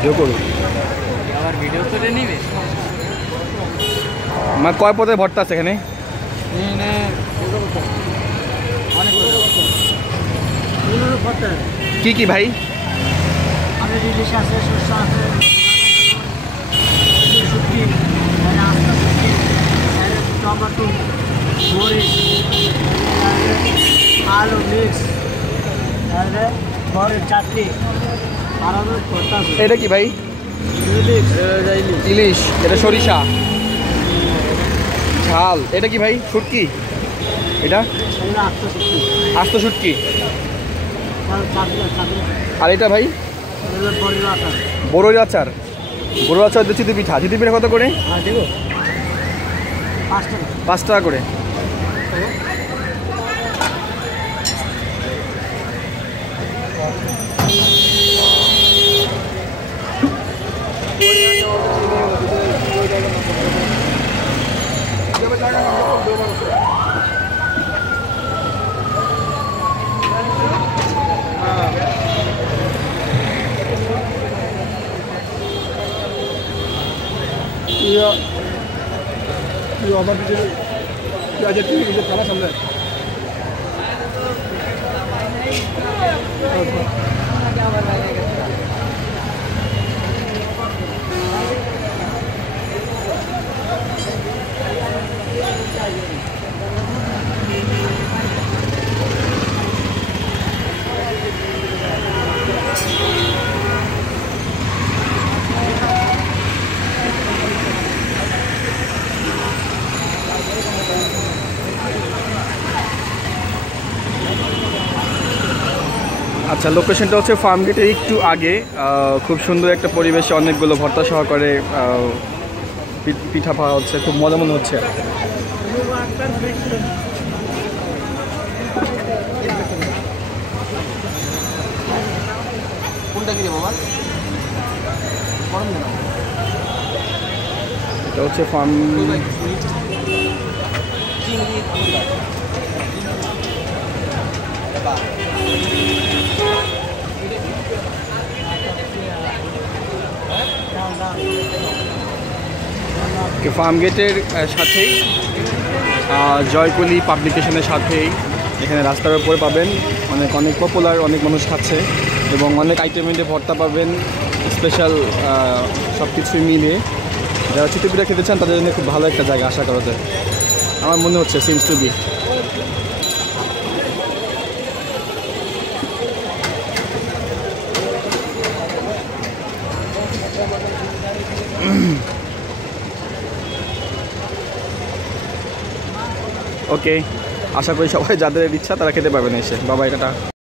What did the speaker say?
Video করুন। আবার video করে নিবে। মানে কয় পদের ভর্তা আছে এখানে? কি কি ভাই? ইলিশ আছে, শস্য আছে, শুটকি, আস্তা শুটকি, টমেটো, মরিচ, আলু মিক্স, ঘরের চাটনি, আর ভর্তা আছে। এটা কি ভাই? ইলিশ। এটা সরিষা ঝাল। এটা কি ভাই? শুটকি? এটা আস্ত শুটকি। আর এটা ভাই? বড়ই আচার। বড়ই আচার দিয়ে চিতই পিঠা। চিতই পিঠা কত করে? 5 টাকা করে। আচ্ছা, লোকেশনটা হচ্ছে ফার্ম গেটের একটু আগে। খুব সুন্দর একটা পরিবেশে অনেকগুলো ভর্তা সহকারে পিঠা পাওয়া হচ্ছে। খুব মজা মনে হচ্ছে। এটা হচ্ছে ফার্ম। ফার্ম গেটের সাথেই জয়কলি পাবলিকেশনের সাথেই এখানে রাস্তার উপরে পাবেন অনেক পপুলার, অনেক মানুষ খাচ্ছে এবং অনেক আইটেমের ভর্তা পাবেন স্পেশাল সব কিছুই মিলিয়ে। যারা চিতই পিঠা খেতে চান তাদের জন্য খুব ভালো একটা জায়গা আশা করা যায় আমার মনে হচ্ছে। Seems to be. ওকে, আশা করি সবাই যাদের ইচ্ছা তারা খেতে পারবেন এসে। বাবা, এটা